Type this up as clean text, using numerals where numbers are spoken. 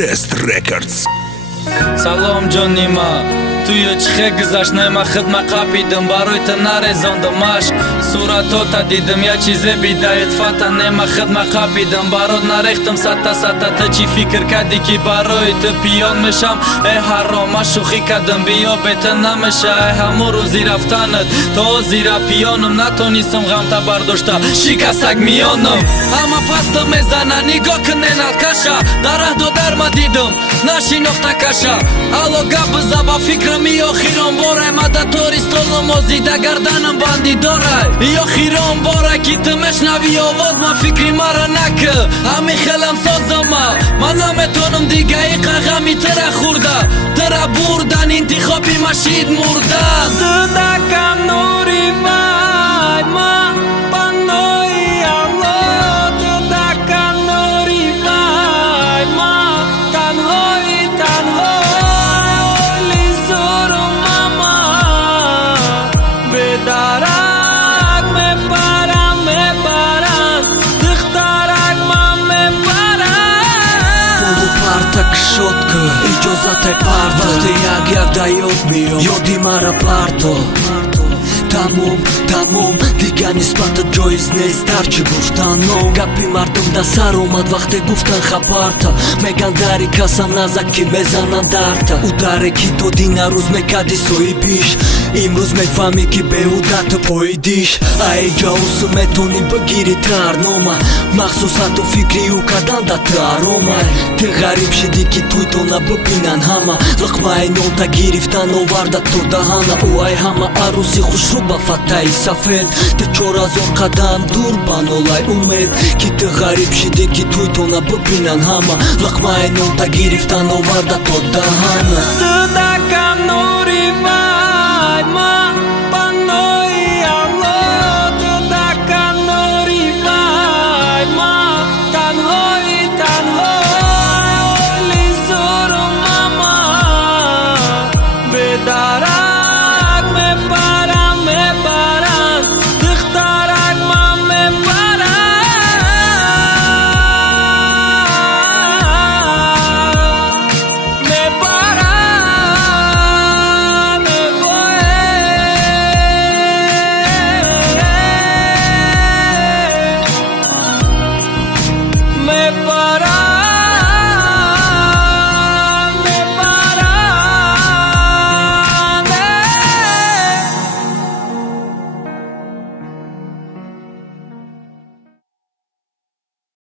Rest Records. Салом ҷонима, туи чихе гузаштнема хидма қапидим, барои ты нарезондим ашк. Суратота дидим, я чизе бидаит фата, нема хидма қапидим, барот нарехтим сата. Ты чи фикр кади ки барои ты пиён мешам? Ҳарома шухӣ кадим, биё бета намеша. Ҳамон рӯзи рафтанат то зира пиёнам, натонистам ғамта бардошта, шикастак миёнам. Ҳама паста мезана, нигоҳ куненат каша, дараҳдо дарма дидим, нашинохта каша. Алло гап заба фикрами охирон борай, мадатори столом озида гарданам банди дорай. Охирон борай ки ты мешнави овоз, ма фикри мара накӣ, ҳами хелам созама. Ман наметонам дига иқа ғами тыра хӯрда, тыра бурдан, интихоби машид мурдан. Дудакам нури вай, ма панои Алло. Дудакам нури вай, ма танҳои танҳои зуру мама. Бедарак мебарам, мебарам, духтарак ман мебарам. Полупарта кшотка, иҷозатай парто, вақте як даёд миём, ёди мара парто. Тамом, дига нисбатат ҷоиз нест ҳарчи гуфтаном. Гапи мардум да сар омад вақте гуфтан хабарта, меган дари касам назак ки мезанан дарта. Ударе ки доди нарӯз мекади соҳибиш, имрӯз мефаҳмӣ ки беҳудату поидиш. Аиҷаусу метони бигири тарнома, махсусату фикриу кадан да таромай. Ты ғариб шиди ки туйтона бибинан ҳама, луқмаи нонта гирифтан оварда то даҳана. Уай ҳама арӯси хушрӯ ба фатаи сафед, ты 4000 қадам дур ба нолай умед. Ки ты ғариб шиди ки туйтона бибинан ҳама, луқмаи нонта гирифтан оварда то даҳана.